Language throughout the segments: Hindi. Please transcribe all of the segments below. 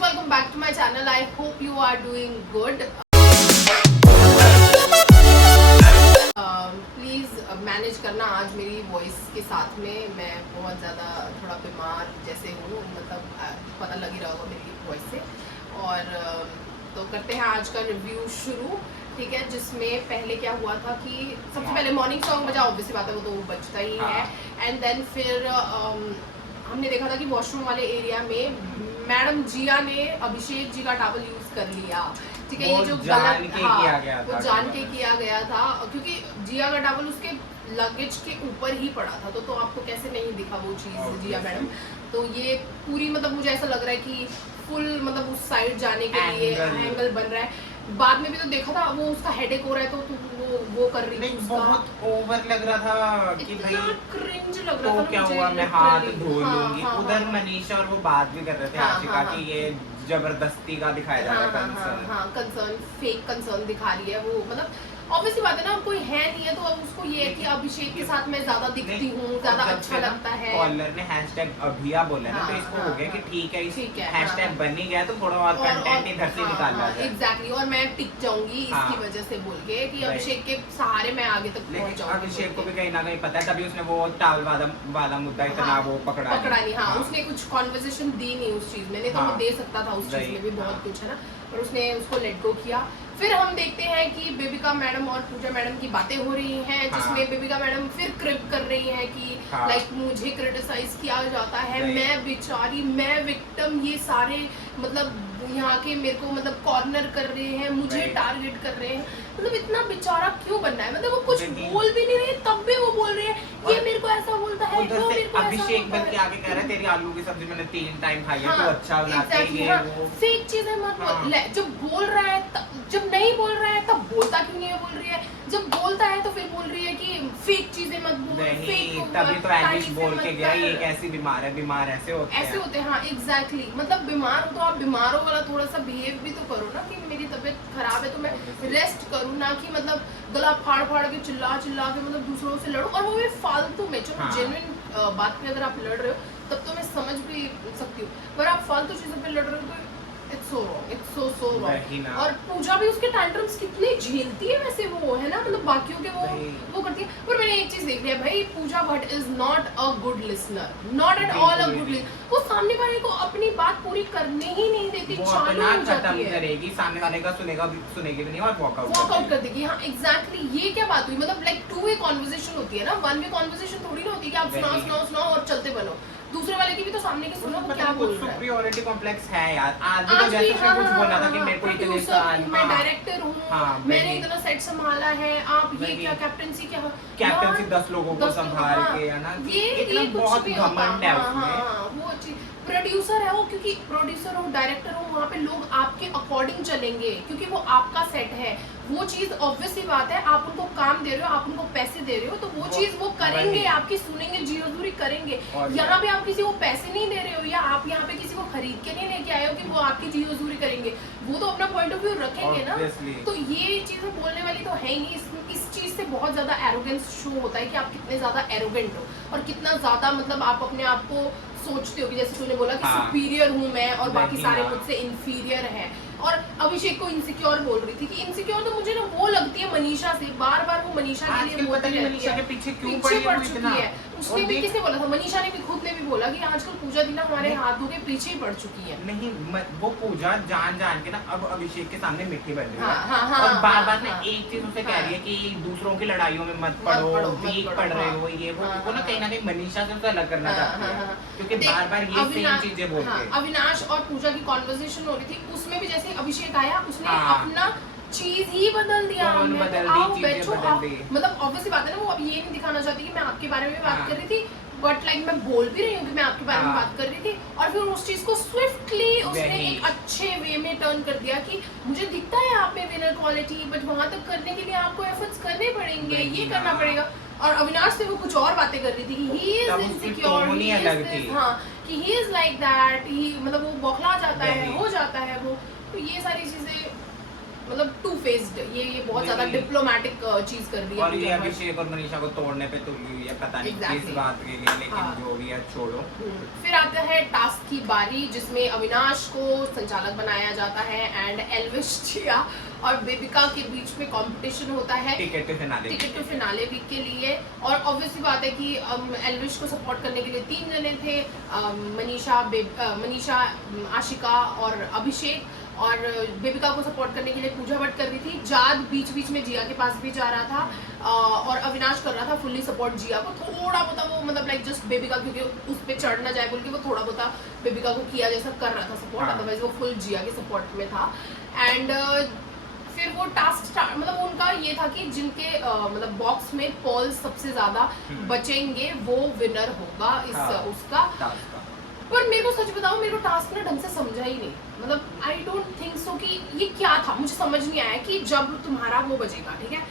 welcome back to my channel. I hope you are doing good. Please manage करना आज मेरी वॉइस के साथ में। मैं बहुत ज़्यादा थोड़ा बीमार जैसे हूँ, मतलब पता लग ही रहा होगा मेरी वॉइस से। और तो करते हैं आज का रिव्यू शुरू, ठीक है। जिसमें पहले क्या हुआ था कि सबसे पहले मॉर्निंग सॉन्ग बजा, ऑब्वियसली बात है वो तो बजता ही है। एंड देन फिर हमने देखा था कि वॉशरूम वाले एरिया में मैडम जिया ने अभिषेक जी का टॉवल यूज कर लिया, ठीक है। ये जो जान के किया गया था, वो जान के किया गया था क्योंकि जिया का टॉवल उसके लगेज के ऊपर ही पड़ा था, तो आपको कैसे नहीं दिखा वो चीज़ जिया मैडम। तो ये पूरी मतलब मुझे ऐसा लग रहा है कि फुल मतलब उस साइड जाने के लिए एंगल बन रहा है। बाद में भी तो देखा था वो उसका हेडेक हो रहा है, तो वो कर रही थी। बहुत ओवर लग रहा था कि भाई क्रिंज लग रहा था। क्या हुआ, मैं हाथ धो लूंगी। हाँ, उधर मनीषा और वो बात भी कर रहे थे आशिका कि ये जबरदस्ती का दिखाया जा रहा है, कंसर्न, फेक कंसर्न दिखा रही है वो। मतलब ऑब्वियसली बात है ना, कोई है नहीं है तो अब उसको ये है कि अभिषेक के साथ मैं ज्यादा दिखती हूँ, ज्यादा अच्छा लगता है। कॉलर ने हैशटैग अभिया बोला ना, तो इसको हो गया कि ठीक है, हैशटैग बन ही गया तो थोड़ा और कंटेंट इधर से निकालना है। एग्जैक्टली, और मैं टिक जाऊंगी इसकी वजह से बोल के कि अभिषेक के सहारे मैं आगे तक पहुंच जाऊंगी। अभिषेक को भी कहीं ना कहीं पता है, तभी उसने वो टावल वाला मुद्दा इतना वो पकड़ा नहीं। हाँ, उसने कुछ कॉन्वर्सेशन दी नहीं उस चीज में, नहीं तो वो दे सकता था उस चीज में भी बहुत कुछ, है ना। और उसने उसको लेट गो किया। फिर हम देखते हैं कि बेबिका मैडम और पूजा मैडम की बातें हो रही हैं, जिसमें बेबिका मैडम फिर क्रिप कर रही है कि लाइक मुझे क्रिटिसाइज किया जाता है, मैं बेचारी, मैं विक्टिम, ये सारे मतलब यहाँ के मेरे को मतलब कॉर्नर कर रहे हैं, मुझे टारगेट कर रहे हैं। मतलब इतना बेचारा क्यों बनना है, मतलब वो कुछ बोल भी नहीं रही तब भी वो बोल रही है ये मेरे को ऐसा बोलता है, वो मेरे को अभिषेक बन के आगे कह रहा है तेरी आलू की सब्जी मैंने 3 टाइम खाई है, तो अच्छा बनाते हैं वो। फेक चीजें मत बोल। जब बोल रहा है जब नहीं बोल रहा है तब बोलता क्यों नहीं है, बोल रही है। जब बोलता है तो फिर बोल रही है कि फेक चीजें मत बोल, फेक तभी तो एलिश बोल के गया ये कैसी बीमार है, बीमार ऐसे होते हैं। हाँ एग्जैक्टली, मतलब बीमार हो तो आप बीमारों वाला थोड़ा सा बिहेव भी तो करो ना, कि मेरी तबीयत खराब है तो मैं रेस्ट करूँ, ना कि मतलब गला फाड़ के चिल्ला के मतलब दूसरों से लड़ो, और वो भी फालतू में। चलो जेन्युइन बात पे अगर आप लड़ रहे हो तब तो मैं समझ भी सकती हूँ, पर आप फालतू चीजों पे लड़ रहे हो तो it's so wrong, it's so wrong. और पूजा भी उसके टैंट्रम्स कितने झेलती है वैसे, वो है ना, मतलब बाकियों के वो करती है। पर मैंने एक चीज देख लिया भाई, Pooja Bhatt is not a good listener, not at all a good listener. वो सामने वाले को अपनी बात पूरी करने ही नहीं देती, चालू हो जाती है, करेगी, सामने वाले का सुनेगी भी नहीं और वॉकआउट कर देगी। हाँ एग्जैक्टली, ये क्या बात हुई, मतलब लाइक 2 वे कॉन्वर्सेशन होती है ना, 1 वे कॉन्वर्सेशन थोड़ी ना होती है कि आप सुनाओ और चलते बनो। दूसरे वाले की भी तो सामने की सुनो वो क्या बोल रहा है। सुपीरियरिटी कॉम्प्लेक्स है यार, आज भी तो जैसे उसने कुछ बोला था कि मेरे को इतने साल, मैं डायरेक्टर हूँ, मैंने इतना सेट संभाला है, आप ये क्या कैप्टनसी, क्या कैप्टनसी 10 लोगों को संभाल के, है ना, ये बहुत घमंड है उसमें। वो प्रोड्यूसर है वो, क्योंकि प्रोड्यूसर हो, डायरेक्टर हो, वहाँ पे लोग आपके अकॉर्डिंग चलेंगे क्योंकि वो आपका सेट है। वो चीज ऑब्वियसली बात है, आप उनको काम दे रहे हो, आप उनको पैसे दे रहे हो, तो वो चीज वो करेंगे, आपकी सुनेंगे, जी हजूरी करेंगे। यहाँ पे आप किसी को पैसे नहीं दे रहे हो, या आप यहाँ पे किसी को खरीद के नहीं लेके आए हो कि वो आपकी जी हजूरी करेंगे, वो तो अपना पॉइंट ऑफ व्यू रखेंगे ना। तो ये चीजें बोलने वाली तो है ही नहीं। इस चीज से बहुत ज्यादा एरोगेंस शो होता है कि आप कितने ज्यादा एरोगेंट हो और कितना ज्यादा मतलब आप अपने आप को सोचते हो कि जैसे तूने बोला कि सुपीरियर हूँ मैं और बाकी सारे मुझसे इंफीरियर हैं। और अभिषेक को इनसिक्योर बोल रही थी कि इनसिक्योर तो मुझे ना वो लगती है मनीषा से, बार वो मनीषा के लिए बोलती रहती है, मनीषा के पीछे क्यों पड़ चुकी है। उसने भी किसने बोला था, मनीषा ने भी खुद ने भी बोला कि आजकल पूजा दी ना हमारे हाथों के पीछे ही पड़ चुकी है। नहीं, वो पूजा जान के ना अब अभिषेक के सामने मिट्टी बन रही है और बार ना एक चीज उसे कह रही है कि दूसरों की लड़ाइयों में मत पड़ो, वीक पड़ रहे हो, ये वो ना कहीं ना कहीं मनीषा से अलग करना चाहती है, क्योंकि बार ये सेम चीजें बोलते हैं। अविनाश और पूजा की कॉन्वर्सेशन हो रही थी, उसमें भी जैसे अभिषेक आया उसने अपना चीज ही बदल दिया, मतलब ऑब्वियसली बात है ना, वो अब ये नहीं दिखाना चाहती कि मैं आपके बारे में बात कर रही थी, बट लाइक मैं बोल भी रही हूँ कि मैं आपके बारे में बात कर रही थी। और फिर उस चीज को स्विफ्टली उसने एक अच्छे वे में टर्न कर दिया कि मुझे दिखता है आप में विनर क्वालिटी, बट वहां तक करने के लिए आपको एफर्ट्स करने पड़ेंगे, ये करना पड़ेगा। और अविनाश से वो कुछ और बातें कर रही थी कि ही इज इनसिक्योर, हाँ कि ही इज लाइक दैट, ही मतलब वो बौखला जाता है, हो जाता है वो। तो ये सारी चीजें मतलब टू फेस्ड, ये बहुत ज्यादा डिप्लोमेटिक चीज कर रही है। और ये अभिषेक और मनीषा को तोड़ने पे तुली हुई है, पता नहीं किस बात के लिए, लेकिन जो भी है छोड़ो। फिर आता है टास्क की बारी, जिसमें अविनाश को संचालक बनाया जाता है एंड एल्विश जिया और बेबिका के बीच में कंपटीशन होता है टिकट टू फिनाले वीक के लिए। और ऑब्वियसली बात है कि एल्विश को सपोर्ट करने के लिए 3 जने थे, मनीषा, आशिका और अभिषेक। और बेबिका को सपोर्ट करने के लिए पूजा भट्ट कर रही थी, जाद बीच बीच में जिया के पास भी जा रहा था, और अविनाश कर रहा था फुल्ली सपोर्ट जिया को। थोड़ा बहुत वो मतलब लाइक जस्ट बेबिका, क्योंकि उस पर चढ़ ना जाए बोल के वो थोड़ा बहुत बेबिका को किया जैसा कर रहा था सपोर्ट, अदरवाइज वो फुल जिया के सपोर्ट में था। एंड फिर वो टास्क स्टार्ट, मतलब उनका ये था कि जिनके मतलब बॉक्स में पॉल सबसे ज्यादा बचेंगे वो विनर होगा उसका। पर मेरे को सच बताओ, मेरे को टास्क ना ढंग से समझा ही नहीं, मतलब आई डोंट थिंक सो कि ये क्या था, मुझे समझ नहीं आया कि जब तुम्हारा वो बजेगा, ठीक है,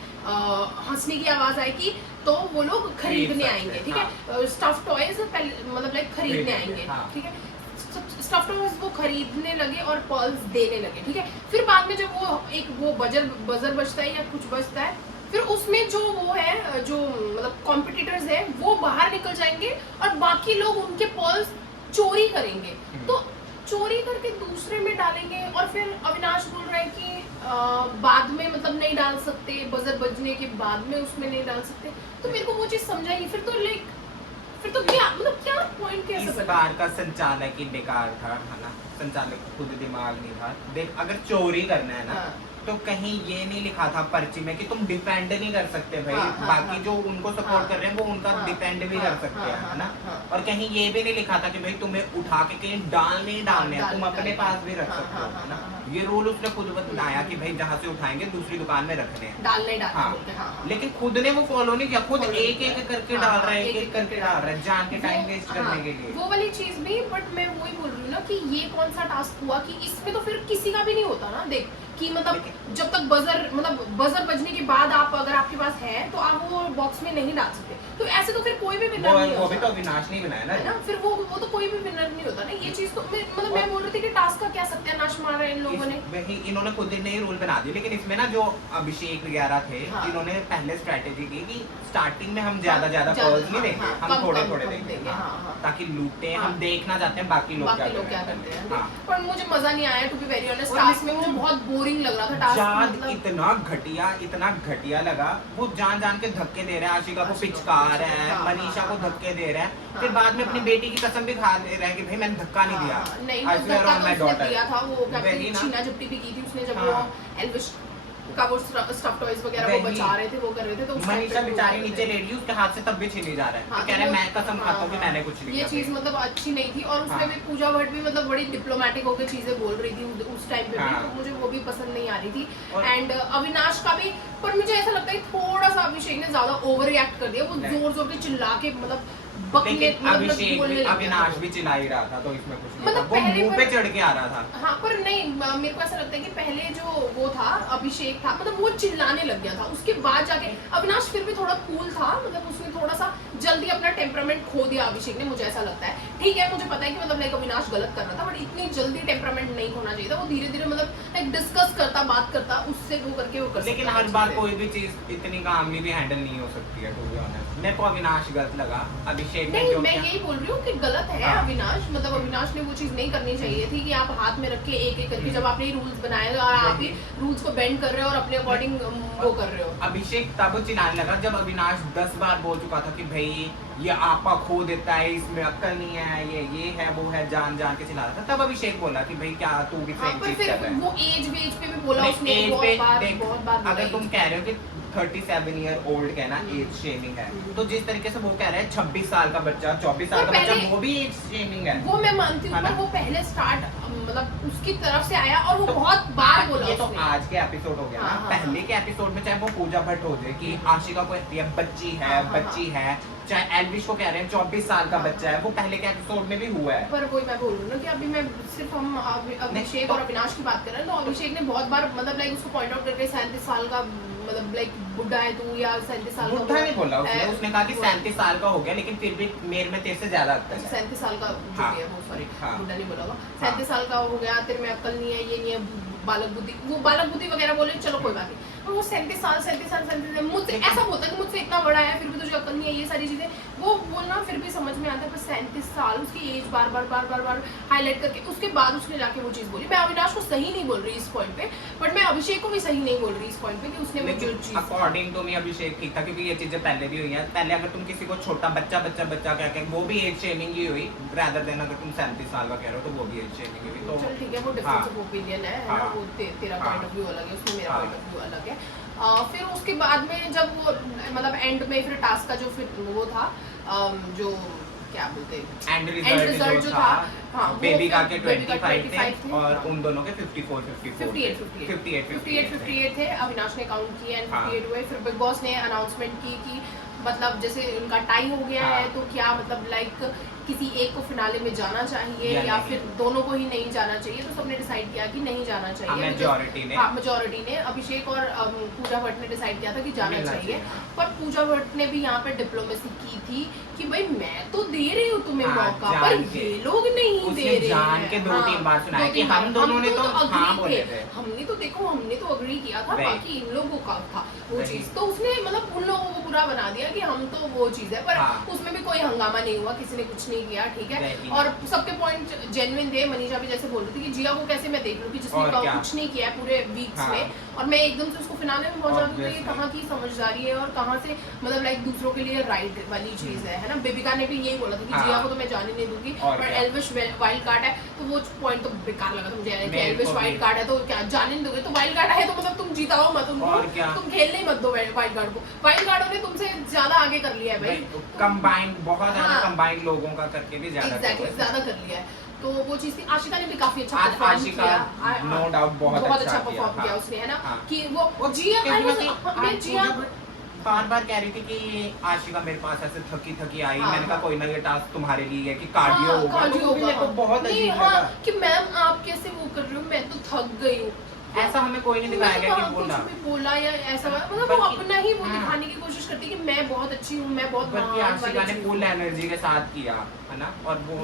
हंसने की आवाज आएगी तो वो लोग खरीदने आएंगे, ठीक है, स्टफ टॉयज मतलब लाइक खरीदने आएंगे, ठीक है, स्टफ टॉयज वो खरीदने लगे और पर्ल्स देने लगे, ठीक है। फिर बाद में जब वो बजर बजता है या कुछ बजता है, फिर उसमें जो वो है, जो मतलब कॉम्पिटिटर्स है वो बाहर निकल जाएंगे और बाकी लोग उनके पर्ल्स चोरी करेंगे, तो चोरी करके दूसरे में डालेंगे। और फिर अविनाश बोल रहा है कि बाद में मतलब नहीं डाल सकते, बजर बजने के बाद में उसमें नहीं डाल सकते, तो मेरे को वो चीज समझा ही नहीं। फिर तो क्या मतलब क्या पॉइंट कैसे इस बार का संचालक ही बेकार था, है ना, संचालक को खुद दिमाग नहीं था। देख, अगर चोरी करना है ना तो कहीं ये नहीं लिखा था पर्ची में कि तुम डिपेंड नहीं कर सकते भाई, बाकी जो उनको सपोर्ट कर रहे हैं वो उनका डिपेंड भी कर सकते हैं, है ना। और कहीं ये भी नहीं लिखा था कि भाई तुम्हें उठा के कहीं डालने हैं, तुम अपने पास भी रख सकते हो, है ना। ये रूल उसने खुद बनाया कि भाई जहाँ से उठाएंगे दूसरी दुकान में रखने हैं, डालने। लेकिन खुद ने वो फॉलो नहीं किया, खुद एक एक करके डाल रहा है, एक करके डाल रहा है, जान के टाइम वेस्ट करने के लिए। वो वाली चीज भी, बट मैं वही बोल रही हूँ ना कि ये कौन सा टास्क हुआ कि इसमें तो फिर किसी का भी नहीं होता ना, देख कि मतलब जब तक बजर बजने के बाद आप अगर आपके पास है तो आप वो बॉक्स में नहीं डाल सकते, तो ऐसे तो फिर कोई भी विनर नहीं होता। वो भी तो अविनाश नहीं बनाया ना, है ना, फिर वो तो कोई भी विनर नहीं होता ना। ये चीज तो मतलब मैं बोल रही थी कि टास्क का क्या सत्यानाश मार रहे हैं इन लोगों ने। इन्होंने खुद ही नए रूल बना दिए, लेकिन इसमें ना जो अभिषेक वगैरह थे, इन्होंने पहले स्ट्रेटेजी की कि स्टार्टिंग में हम ज्यादा पर्ल्स नहीं देंगे, हम थोड़े देंगे, ताकि लूटे, हम देखना चाहते हैं बाकी लोग क्या करते हैं। पर मुझे मजा नहीं आया, to be very honest, task में मुझे बहुत बोरिंग लग रहा था टास्क। इतना घटिया लगा, वो जान के धक्के दे रहा है, आशिका को पिचकार है, मनीषा को धक्के दे रहा है, फिर बाद में अपनी बेटी की कसम भी खा दे रहा है कि भाई मैंने धक्का नहीं दिया। नहीं, धक्का तो उसने दिया था, वो छीना झपटी भी की थी उसने, जब वो एल्विश का वो स्टफ टॉयज वगैरह वो बचा रहे थे, वो कर रहे थे, तो मनीषा बेचारी नीचे लेटी, उसके हाथ से तब भी छीनी जा रहा है, कह रहे हैं मैं कसम खाता हूं कि मैंने कुछ नहीं किया। ये चीज मतलब अच्छी नहीं थी। और उसमें भी पूजा भट्ट भी मतलब बड़ी डिप्लोमेटिक होकर चीजें बोल रही थी उस टाइम पे भी, तो मुझे वो भी पसंद नहीं आ रही थी। एंड अविनाश का भी, पर मुझे ऐसा लगता है थोड़ा सा अभिषेक ने ज्यादा ओवर रिएक्ट कर दिया, वो जोर के चिल्ला के मतलब अविनाश भी चिल्ला ही रहा था, तो इसमें कुछ नहीं था, वो मुंह पे चढ़ के आ रहा था। हाँ, पर नहीं, मेरे को ऐसा लगता है कि पहले जो वो था अभिषेक था, मतलब वो चिल्लाने लग गया था, उसके बाद जाके अविनाश फिर भी थोड़ा कूल था, मतलब उसने थोड़ा सा जल्दी अपना टेम्परामेंट खो दिया अभिषेक ने, मुझे ऐसा लगता है। ठीक है, मुझे पता है कि मतलब लाइक अविनाश गलत कर रहा था, बट इतनी जल्दी टेम्परामेंट नहीं होना चाहिए था, वो धीरे धीरे मतलब लाइक डिस्कस करता, बात करता, उससे वो करके वो कर। लेकिन हर बार कोई भी चीज इतनी कामली भी हैंडल नहीं हो सकती है, टू बी ऑनेस्ट। मेरे को अविनाश गलत लगा, अभिषेक ने नहीं, मैं यही बोल रही हूँ कि गलत है अविनाश, मतलब अविनाश ने वो चीज नहीं करनी चाहिए थी कि आप हाथ में रख के एक एक करके, जब आपने रूल्स बनाए और आप ही रूल्स को बेंड कर रहे हो और अपने अकॉर्डिंग वो कर रहे हो। अभिषेक तब चिल्लाने लगा जब अविनाश 10 बार बोल चुका था कि भाई ये आपा खो देता है, इसमें अक्ल नहीं है, ये है वो है, जान के चिल्ला रहा था। तब अभिषेक बोला कि भाई क्या तू भी सेम चीज कर रहा है। वो एज वेज पे भी बोला उसने, बहुत बार। अगर तुम कह रहे हो कि 37 ईयर ओल्ड कहना एज शेमिंग है, तो जिस तरीके से वो कह रहे हैं 26 साल का बच्चा, 24 साल का बच्चा, वो भी एज शेमिंग है। वो मैं मानती हूँ, पर वो पहले स्टार्ट मतलब उसकी तरफ से आया और वो तो बहुत बार बोला। ये तो आज के एपिसोड हो गया ना, पहले के एपिसोड में चाहे वो पूजा भट्ट हो जाए कि आशिका को बच्ची है, चाहे एल्विश को कह रहे हैं 24 साल का बच्चा है, वो पहले के एपिसोड में भी हुआ है। पर वही मैं बोल रही हूँ ना कि अभी मैं सिर्फ हम अभिषेक और अविनाश की बात कर रहे हैं, तो अभिषेक ने बहुत बार मतलब लाइक उसको पॉइंट आउट करके 37 साल का मतलब लाइक बुढ़ा है तू, या 37 साल का बुढ़ा नहीं बोला उसने कहा कि 37 साल का हो गया, लेकिन फिर भी मेरे में तेरे से ज्यादा अक्ल है। 37 साल का जो भी है वो, सॉरी बुढ़ा नहीं बोला होगा, 37 साल का हो गया, तेरे में अक्ल नहीं है, ये नहीं है, बालक बुद्धि, वो बालक बुद्धि वगैरह बोले, चलो कोई बात नहीं, और वो 37 साल मुझसे ऐसा बोलता है कि मुझसे इतना बड़ा है फिर भी तुझे अक्ल नहीं है, ये सारी चीजें वो बोलना फिर भी समझ में आता है, पर 37 साल उसकी एज बार बार हाईलाइट करके उसके बाद उसने जाके वो चीज बोली। मैं अविनाश को सही नहीं बोल रही इस पॉइंट पे, बट मैं अभिषेक को भी सही नहीं बोल रही इस पॉइंट पे कि उसने वो जो चीज, अकॉर्डिंग टू मी अभिषेक ठीक था, क्योंकि ये चीजें पहले भी हुई है। पहले अगर तुम किसी को छोटा बच्चा कह के वो भी एज शेमिंग ही हुई, रादर देन अगर तुम 37 साल का कह रहे हो तो वो भी एज शेमिंग हुई। तो चल ठीक है, वो डिफरेंस ऑफ ओपिनियन है ना, वो तेरा पॉइंट ऑफ व्यू अलग है, उसमें मेरा पॉइंट ऑफ व्यू अलग है। फिर उसके बाद में जब वो मतलब एंड में फिर टास्क का जो फिर वो था, जो क्या बोलते हैं एंड रिजल्ट जो था, हाँ, बेबी का के 25 थे और उन दोनों के 58 थे। अविनाश ने काउंट किया एंड 58 हुए। फिर बिग बॉस ने अनाउंसमेंट की कि मतलब जैसे उनका टाई हो गया है, तो क्या मतलब लाइक किसी एक को फिनाले में जाना चाहिए या फिर दोनों को ही नहीं जाना चाहिए, तो सबने डिसाइड किया कि नहीं जाना चाहिए। मेजॉरिटी ने अभिषेक और पूजा भट्ट ने डिसाइड किया था कि जाना चाहिए, पर पूजा भट्ट ने भी यहाँ पे डिप्लोमेसी की थी कि भाई मैं तो दे रही हूँ तुम्हें मौका, पर ये लोग नहीं दे रहे हैं। हम दोनों ने तो अग्री थे, हमने तो अग्री किया था, बाकी इन लोगों का था वो चीज, तो उसने मतलब उन लोगों को बुरा बना दिया कि हम तो वो चीज है, पर उसमें भी कोई हंगामा नहीं हुआ, किसी ने कुछ नहीं किया, ठीक है। और सबके पॉइंट जेन्युइन थे। मनीषा भी जैसे बोल रही थी कि जिया को कैसे मैं देख लूं कि जिसने कुछ नहीं किया पूरे वीक्स में, और मैं एकदम से उसको फिनाले में पहुंचा दूं, तो ये कहाँ की समझदारी है और कहाँ से मतलब लाइक दूसरों के लिए राइट वाली चीज है ना। बेबिका ने भी यही बोला था कि जिया को तो मैं जाने नहीं दूंगी, पर एल्विश वाइल्ड कार्ड है, तो वो पॉइंट तो बेकार लगा था मुझे कि एल्विश वाइल्ड कार्ड है तो क्या जाने नहीं दोगे, तो वाइल्ड कार्ड है तो मतलब तुम जीताओ मत उनको, तुम खेलने ही मत दो वाइल्ड कार्ड को। वाइल्ड कार्ड ने तुमसे ज्यादा आगे कर लिया है भाई, कंबाइंड बहुत ज्यादा कंबाइंड लोगों का करके भी ज्यादा कर लिया है, तो वो चीज थी। आशिका ने भी काफी अच्छा परफॉर्म किया, नो डाउट बहुत अच्छा परफॉर्म किया उसने, है ना, कि वो जिया बार कह रही थी कि आशिका मेरे पास ऐसे थकी आई, मैंने कहा कोई ना ये टास्क तुम्हारे लिए है कि कार्डियो होगा, तो बहुत अजीब लगा कि मैम आप कैसे वो कर रहे हो, मैं तो थक गई हूँ। ऐसा हमें कोई नहीं दिखाया गया कि बोला या ऐसा, मतलब वो अपना ही वो दिखाने की कोशिश करती है कि मैं बहुत अच्छी हूँ, मैं बहुत बल्कि आशिका ने फुल एनर्जी के साथ किया है ना, और वो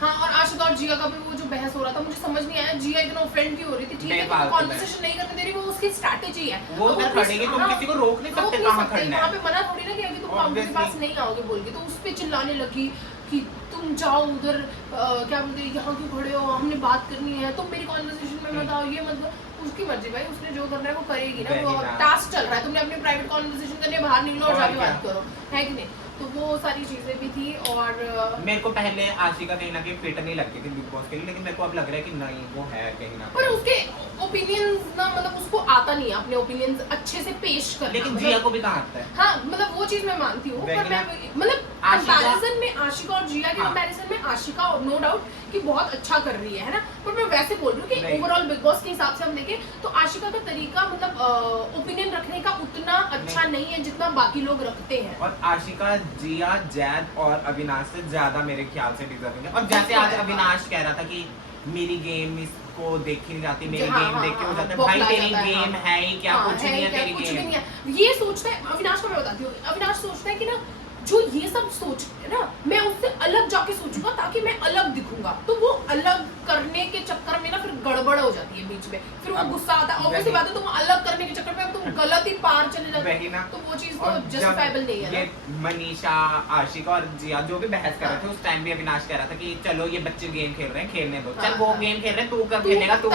हाँ, और आशिका और जिया का भी वो जो बहस हो रहा था मुझे समझ नहीं आया, जिया इतना ऑफेंड क्यों हो रही थी, ठीक है तो कॉन्वर्सेशन नहीं करने दे रही, वो उसकी स्ट्रैटेजी है, वो उधर खड़ेगी, तुम किसी को रोक नहीं सकते कहां खड़ना है, वहां पे मना थोड़ी ना किया कि तुम काउंटर के पास नहीं आओगे बोल के, तो उस पे चिल्लाने लगी कि तुम जाओ उधर, क्या बोलते हैं यहाँ क्यों खड़े हो, हमने बात करनी है, तुम मेरी कॉन्वर्सेशन में मत आओ, ये मत, उसकी मर्जी भाई, उसने जो करना है वो करेगी ना, वो टास्क चल रहा है, तुमने अपनी प्राइवेट कॉन्वर्सेशन करनी है, बाहर निकलो और जाके बात करो, है कि नहीं। तो वो सारी चीजें भी थी। और मेरे को पहले आशिका कहीं ना कहीं फिट नहीं लगती थी बिग बॉस के लिए, लेकिन मेरे को अब लग रहा है कि नहीं वो है कहीं ना, पर उसके ओपिनियंस ना मतलब उसको आता नहीं है अपने ओपिनियंस अच्छे से पेश करना, लेकिन जिया को भी कहाँ आता है। हाँ मतलब वो चीज मैं मानती हूँ, पर मैं मतलब कंपैरिजन में आशिका और जिया के कंपैरिजन में आशिका नो डाउट कि बहुत अच्छा कर रही है ना, पर मैं वैसे बोल रही हूँ कि ओवरऑल बिग बॉस के हिसाब से हम देखें तो आशिका का तरीका मतलब ओपिनियन रखने का उतना अच्छा नहीं है जितना बाकी लोग रखते हैं, और आशिका जिया जैद और अविनाश से ज्यादा मेरे ख्याल से डिजर्विंग है। और जैसे आज अविनाश कह रहा था कि मेरी गेम इसको देखी नहीं जाती, मेरी गेम देख के हो जाता है, भाई तेरी गेम है ही क्या, कुछ नहीं है तेरी गेम, ये सोचता है अविनाश को। मैं बताती हूँ, अविनाश सोचता है कि ना जो ये सब सोच ना मैं उससे अलग जाके सोचूंगा ताकि मैं अलग दिखूंगा, तो वो अलग करने के चक्कर में ना फिर गड़बड़ हो जाती है बीच में, फिर वो गुस्सा आता है, ऑब्वियसली बात है, तुम अलग करने के चक्कर में तुम गलत ही पार चले जाते हो, तो वो चीज तो जस्टिफाइबल नहीं है ना। मनीषा, आशिका और जिया जो भी बहस कर रहे थे उस टाइम भी अविनाश कह रहा था कि चलो ये बच्चे गेम खेल रहे हैं, खेलने दो, चल वो गेम खेल रहे हैं, तू कब खेलेगा, तू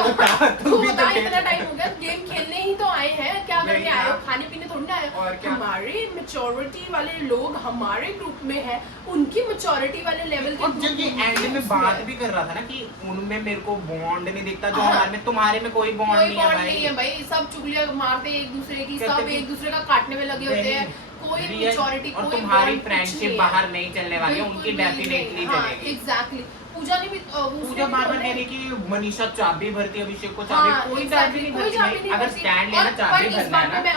बता, इतना टाइम हो गया, गेम खेलने ही तो आए हैं, क्या करने आए हो, खाने पीने थोड़ी ना आए हो। हमारे मैच्योरिटी वाले लोग हमारे ग्रुप में है, उनकी मैच्योरिटी वाले लेवल के, और जब ये एंड में बात भी कर रहा था ना कि उनमें मेरे को बॉन्ड नहीं दिखता जो हमारे में, तुम्हारे में कोई बॉन्ड नहीं है भाई, सब चुगलियां मारते एक दूसरे की, सब एक दूसरे का काटने में लगे होते हैं, कोई मैच्योरिटी, और तुम्हारी फ्रेंडशिप बाहर नहीं चलने वाली है, उनकी डेफिनेटली चलेगी। एग्जैक्टली। पूजा ने भी पूजा बार-बार कह रही कि मनीषा चाबी भरती, अभिषेक को चाबी, कोई चाबी नहीं भरती, अगर स्टैंड लेना चाबी भरना है ना। मैं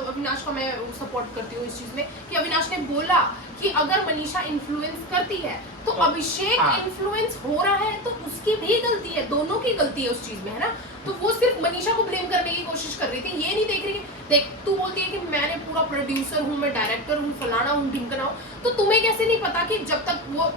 अविनाश का मैं सपोर्ट करती हूँ इस चीज में कि अविनाश ने बोला कि अगर मनीषा इन्फ्लुएंस करती है तो अभिषेक इन्फ्लुएंस हो रहा है तो उसकी भी गलती है, दोनों की गलती है उस चीज में, है ना। तो वो सिर्फ मनीषा को ब्लेम करने की कोशिश कर रही थी, ये नहीं देख रही है। देख तू बोलती है कि मैंने पूरा प्रोड्यूसर हूँ, मैं डायरेक्टर हूँ, फलाना हूँ, ढिमकना हूँ, तो तुम्हें कैसे नहीं पता कि जब तक वो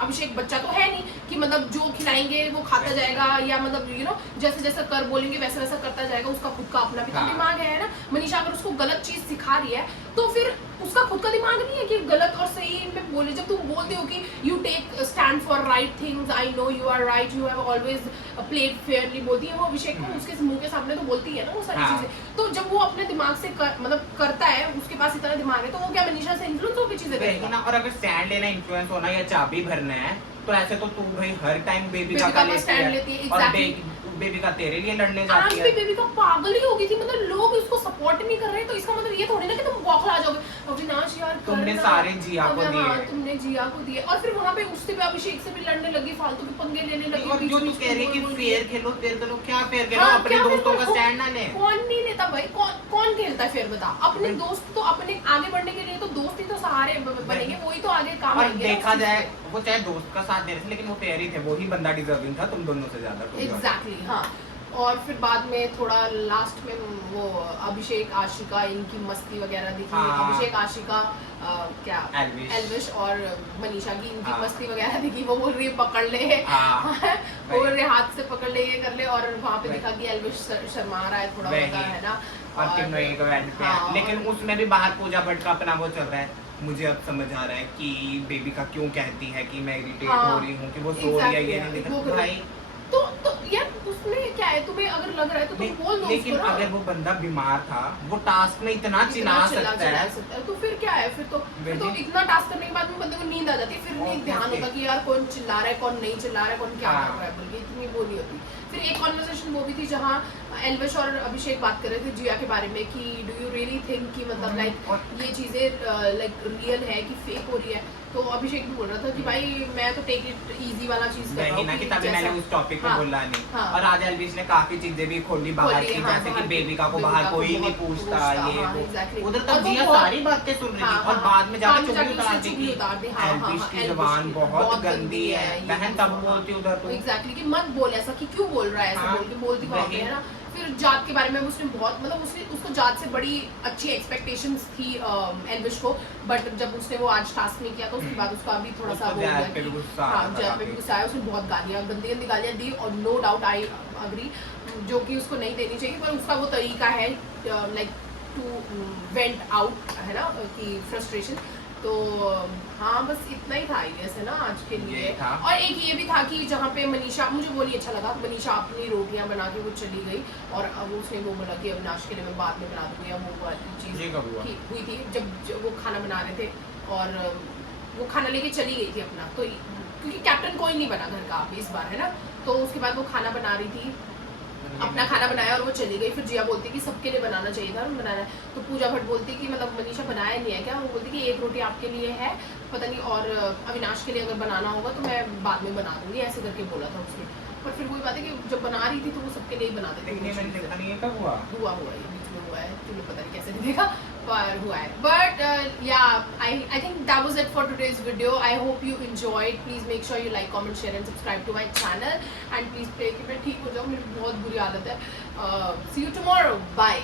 अभिषेक बच्चा तो है नहीं कि मतलब जो खिलाएंगे वो खाता जाएगा, या मतलब यू नो जैसे जैसे कर बोलेंगे वैसे वैसा करता जाएगा, उसका खुद का अपना भी तो दिमाग है ना। मनीषा अगर उसको गलत चीज सिखा रही है तो फिर उसका खुद का दिमाग नहीं है कि गलत और सही में बोले। जब तुम बोलते हो कि you take stand for right things, I know you are right, you have always played fairly, बोलती है वो अभिषेक को, उसके मुंह के सामने तो बोलती है ना वो सारी चीजें। तो जब वो अपने दिमाग से मतलब करता है, उसके पास इतना दिमाग है, तो वो क्या मनीषा से इन्फ्लुएंस होकर चीजें करेगा ना। और अगर स्टैंड लेना, इन्फ्लुएंस होना या चाबी भरना है, तो ऐसे तो तू भाई हर टाइम बेबी का लेती है और बेबी का तेरे लिए लड़ने जाती है। आज भी बेबी का पागल ही हो गई थी, मतलब लोग उसको सपोर्ट नहीं कर रहे, तो इसका मतलब ये थोड़ी ना कि तुम बौखला जाओगे। अविनाश यार तुमने सारे जिया को दिए। हाँ, तुमने जिया को दिए, और फिर वहाँ पे उससे भी अभिषेक से भी लड़ने लगी, फालतू के पंगे लेने लगी। और जो तू कह रही है कि फेयर खेलो, क्या फेयर खेलो, अपने दोस्तों का स्टैंड ना ले। कौन नहीं लेता भाई, कौन खेलता है फेयर, बता। अपने दोस्त तो अपने आगे बढ़ने के लिए तो दोस्त ही तो सहारे बनेंगे, वही तो आगे काम आएंगे। देखा जाए वो चाहे दोस्त का साथ दे रहे थे, लेकिन वो फेयर ही थे, वो ही बंदा डिजर्विंग था तुम दोनों से ज्यादा। एग्जैक्टली हाँ। और फिर बाद में थोड़ा लास्ट में वो अभिषेक आशिका इनकी मस्ती वगैरह दिखी। अभिषेक आशिका क्या एल्विश और मनीषा की इनकी मस्ती वगैरह दिखी। वो बोल रही है पकड़ ले, बोल रहे हाथ से पकड़ ले, ये कर ले, और वहाँ पे दिखा कि एल्विश शर्मा रहा है थोड़ा होता है ना। और लेकिन उसमें भी बाहर पूजा भट्ट का अपना वो चल रहा है। मुझे अब समझ आ रहा है कि बेबी का क्यों कहती है कि मैं इरिटेट हो रही हूँ, कि वो सो रही है, ये नहीं दिख रहा भाई। तो यार उसमें क्या है, तुम्हें अगर लग रहा है तो तुम बोल दो। लेकिन अगर वो बंदा बीमार था, वो टास्क में इतना चिल्ला सकता है, तो फिर क्या है, फिर तो इतना टास्क करने के बाद में बंदे को नींद आ जाती है, फिर नहीं ध्यान होता कि यार कौन चिल्ला रहा है, कौन नहीं चिल्ला रहा है, कौन क्या कर रहा है, बल्कि इतनी वो नहीं होती। फिर एक कॉन्वर्सेशन वो भी थी जहाँ एल्विश और अभिषेक बात कर रहे थे जिया के बारे में कि डू यू रियली थिंक कि मतलब लाइक ये चीजें लाइक रियल है कि फेक हो रही है। तो अभिषेक भी बोल रहा था कि भाई मैं तो टेक इट इजी वाला चीज कर रहा हूं कि तभी मैंने उस टॉपिक पे बोला नहीं। और आज एल्विश ने काफी चीजें भी खोली बाहर की, जैसे कि बेबी का को बाहर कोई नहीं पूछता, ये उधर तक जिया सारी बातें सुन रही थी, और बाद में जाकर चुगली उतारती कि एल्विश की जुबान बहुत गंदी है बहन, तब बोलती उधर तो एग्जैक्टली कि मत बोल ऐसा, कि क्यों बोल रहा है ऐसा, बोल के बोलती वहां पे है ना। फिर जात के बारे में उसने बहुत मतलब उसको जात से बड़ी अच्छी एक्सपेक्टेशंस थी एल्विश को, बट जब उसने वो आज टास्क नहीं किया तो उसके बाद उसका भी थोड़ा सा हो गया कि हाँ जब पे भी गुस्सा आया। उसने बहुत गालियाँ गंदी गालियाँ दी, और नो डाउट आई अग्री, जो कि उसको नहीं देनी चाहिए, पर उसका वो तरीका है लाइक टू वेंट आउट है ना, कि फ्रस्ट्रेशन। तो हाँ बस इतना ही था आई गेस है ना आज के लिए। और एक ये भी था कि जहाँ पे मनीषा, मुझे वो नहीं अच्छा लगा, मनीषा अपनी रोटियां बना के वो चली गई, और अब उसने वो बोला कि अविनाश के लिए मैं बाद में बना दूंगी, या वो चीज़ हुई थी जब वो खाना बना रहे थे, और वो खाना लेके चली गई थी अपना, तो क्योंकि कैप्टन कोई नहीं बना घर का इस बार है ना, तो उसके बाद वो खाना बना रही थी, अपना खाना बनाया और वो चली गई। फिर जिया बोलती कि सबके लिए बनाना चाहिए था, बनाना है। तो पूजा भट्ट बोलती कि मतलब मनीषा बनाया नहीं है क्या, वो बोलती कि एक रोटी आपके लिए है पता नहीं, और अविनाश के लिए अगर बनाना होगा तो मैं बाद में बना दूंगी, ऐसे करके बोला था उसने। पर फिर वही बात है कि जब बना रही थी तो वो सबके लिए ही बना देती। हुआ ये बीच में हुआ है, तुम्हें पता नहीं कैसे देखा पर हुआ है। But yeah I think that was it for today's video. I hope you enjoyed. Please make sure you like comment share and subscribe to my channel, and please pray कि मैं ठीक हो जाऊँ, मेरी बहुत बुरी आदत है। सी यू टुमारो, बाय।